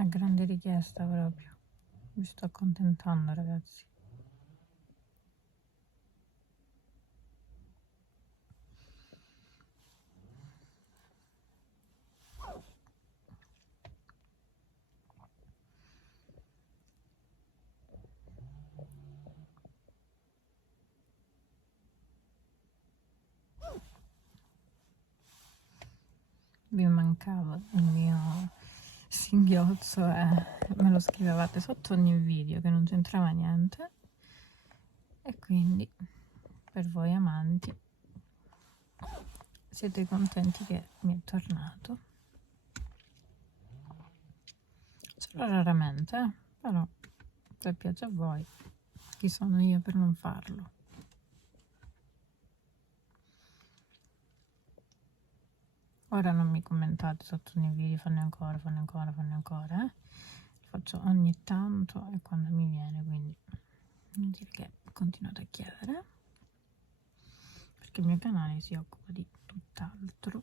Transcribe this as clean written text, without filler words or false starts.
a grande richiesta proprio. Mi sto accontentando, ragazzi. Vi mancava il mio singhiozzo e me lo scrivevate sotto ogni video che non c'entrava niente, e quindi per voi amanti siete contenti che mi è tornato, solo raramente, però se piace a voi, chi sono io per non farlo? Ora non mi commentate sotto nei video, fanne ancora, Lo faccio ogni tanto e quando mi viene, quindi non dire che continuate a chiedere, perché il mio canale si occupa di tutt'altro.